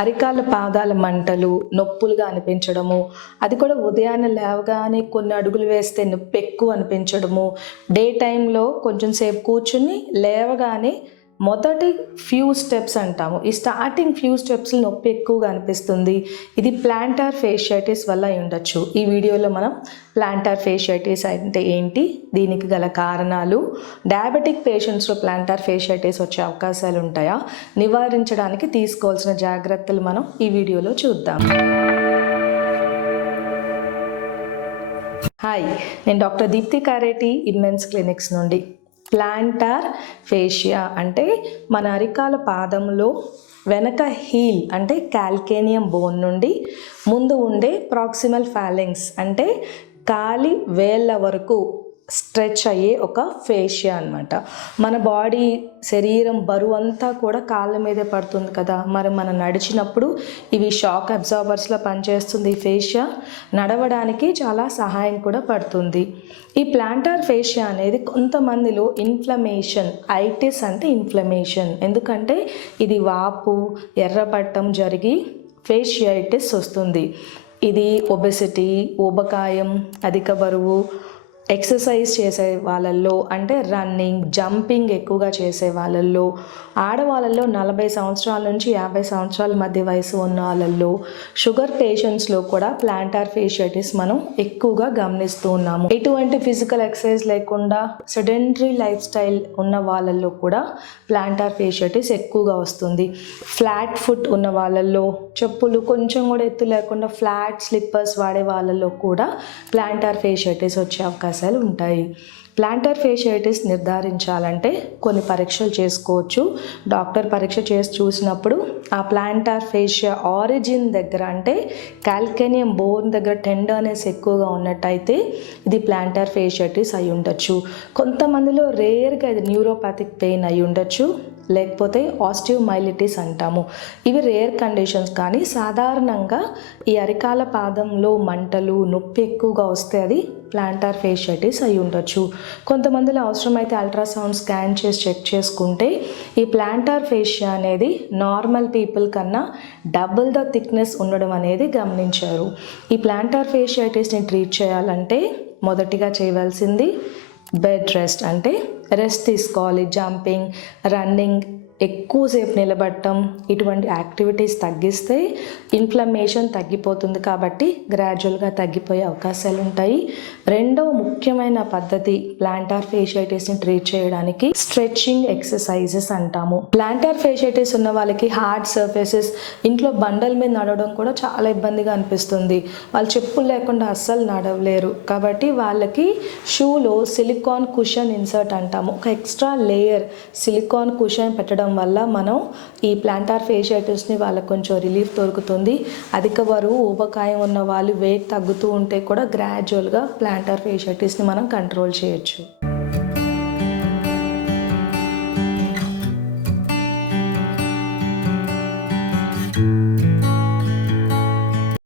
అరికాళ్ళ పాదాల మంటలు, నొప్పులుగా అనిపించడము, అది కూడా ఉదయాన్నే లేవగానే కొన్ని అడుగులు వేస్తే నొప్పి ఎక్కువ అనిపించడము, డే టైంలో కొంచెం సేపు కూర్చుని లేవగానే మొదటి ఫ్యూ స్టెప్స్ అంటాము. ఈ స్టార్టింగ్ ఫ్యూ స్టెప్స్లో నొప్పి ఎక్కువగా అనిపిస్తుంది. ఇది ప్లాంటార్ ఫేషియైటిస్ వల్ల అయి ఉండొచ్చు. ఈ వీడియోలో మనం ప్లాంటార్ ఫేషియైటిస్ అంటే ఏంటి, దీనికి గల కారణాలు, డయాబెటిక్ పేషెంట్స్లో ప్లాంటార్ ఫేషియైటిస్ వచ్చే అవకాశాలు ఉంటాయా, నివారించడానికి తీసుకోవాల్సిన జాగ్రత్తలు మనం ఈ వీడియోలో చూద్దాం. హాయ్, నేను డాక్టర్ దీప్తి కారేటి, ఇమ్మెన్స్ క్లినిక్స్ నుండి. ప్లాంటార్ ఫేషియా అంటే మన అరికాల పాదంలో వెనక హీల్ అంటే కాల్కేనియం బోన్ నుండి ముందు ఉండే ప్రాక్సిమల్ ఫాలెంగ్స్ అంటే కాలి వేళ్ళ వరకు స్ట్రెచ్ అయ్యే ఒక ఫేషియా అనమాట. మన బాడీ శరీరం బరువు అంతా కూడా కాళ్ళ మీదే పడుతుంది కదా, మరి మనం నడిచినప్పుడు ఇవి షాక్ అబ్జార్బర్స్లో పనిచేస్తుంది. ఈ ఫేషియా నడవడానికి చాలా సహాయం కూడా పడుతుంది. ఈ ప్లాంటార్ ఫేషియా అనేది కొంతమందిలో ఇన్ఫ్లమేషన్, ఐటిస్ అంటే ఇన్ఫ్లమేషన్, ఎందుకంటే ఇది వాపు ఎర్రబట్టం జరిగి ఫేషియైటిస్ వస్తుంది. ఇది ఒబెసిటీ, ఊబకాయం, అధిక బరువు, ఎక్సర్సైజ్ చేసే వాళ్ళల్లో అంటే రన్నింగ్, జంపింగ్ ఎక్కువగా చేసే వాళ్ళల్లో, ఆడవాళ్ళల్లో 40 సంవత్సరాల నుంచి 50 సంవత్సరాల మధ్య వయసు ఉన్న వాళ్ళల్లో, షుగర్ పేషెంట్స్లో కూడా ప్లాంటార్ ఫేషియైటిస్ మనం ఎక్కువగా గమనిస్తూ ఉన్నాము. ఎటువంటి ఫిజికల్ ఎక్సర్సైజ్ లేకుండా సెడెంటరీ లైఫ్ స్టైల్ ఉన్న వాళ్ళల్లో కూడా ప్లాంటార్ ఫేషియైటిస్ ఎక్కువగా వస్తుంది. ఫ్లాట్ ఫుట్ ఉన్న వాళ్ళల్లో, చెప్పులు కొంచెం కూడా ఎత్తు లేకుండా ఫ్లాట్ స్లిప్పర్స్ వాడే వాళ్ళల్లో కూడా ప్లాంటార్ ఫేషియైటిస్ వచ్చే అవకాశం ఉంటాయి. ప్లాంటార్ ఫేషియైటిస్ నిర్ధారించాలంటే కొన్ని పరీక్షలు చేసుకోవచ్చు. డాక్టర్ పరీక్ష చేసి చూసినప్పుడు ఆ ప్లాంటార్ ఫేషియా ఆరిజిన్ దగ్గర అంటే కాల్కేనియం బోన్ దగ్గర టెండర్నెస్ ఎక్కువగా ఉన్నట్టయితే ఇది ప్లాంటార్ ఫేషియైటిస్ అయి ఉండొచ్చు. కొంతమందిలో రేర్గా ఇది న్యూరోపాథిక్ పెయిన్ అయి ఉండొచ్చు, లేకపోతే ఆస్టియోమైలిటిస్ అంటాము. ఇవి రేర్ కండిషన్స్, కానీ సాధారణంగా ఈ అరికాల పాదంలో మంటలు, నొప్పి ఎక్కువగా వస్తే అది ప్లాంటార్ ఫేషియైటిస్ అయి ఉండొచ్చు. కొంతమందిలో అవసరమైతే అల్ట్రాసౌండ్ స్కాన్ చేసి చెక్ చేసుకుంటే ఈ ప్లాంటార్ ఫేషియా అనేది నార్మల్ పీపుల్ కన్నా డబుల్ ద థిక్నెస్ ఉండడం అనేది గమనించారు. ఈ ప్లాంటార్ ఫేషియైటిస్ని ట్రీట్ చేయాలంటే మొదటిగా చేయవలసింది బెడ్ రెస్ట్, అంటే రెస్ట్ తీసుకోవాలి. జంపింగ్, రన్నింగ్, ఎక్కువసేపు నిలబడటం, ఇటువంటి యాక్టివిటీస్ తగ్గిస్తే ఇన్ఫ్లమేషన్ తగ్గిపోతుంది, కాబట్టి గ్రాడ్యువల్గా తగ్గిపోయే అవకాశాలు ఉంటాయి. రెండవ ముఖ్యమైన పద్ధతి ప్లాంటార్ ఫేషియైటిస్ని ట్రీట్ చేయడానికి స్ట్రెచ్చింగ్ ఎక్సర్సైజెస్ అంటాము. ప్లాంటార్ ఫేషియైటిస్ ఉన్న వాళ్ళకి హార్డ్ సర్ఫేసెస్, ఇంట్లో బండల మీద నడవడం కూడా చాలా ఇబ్బందిగా అనిపిస్తుంది. వాళ్ళు చెప్పులు లేకుండా అస్సలు నడవలేరు, కాబట్టి వాళ్ళకి షూలో సిలికాన్ కుషన్ ఇన్సర్ట్ అంటాము. ఒక ఎక్స్ట్రా లేయర్ సిలికాన్ కుషన్ పెట్టడం వల్ల మనం ఈ ప్లాంటార్ ఫేషియైటిస్ని వాళ్ళకి కొంచెం రిలీఫ్ దొరుకుతుంది. అధిక బరువు, ఊబకాయం ఉన్న వాళ్ళు వెయిట్ తగ్గుతూ ఉంటే కూడా గ్రాడ్యువల్గా ప్లాంటార్ ఫేషియైటిస్ని మనం కంట్రోల్ చేయొచ్చు.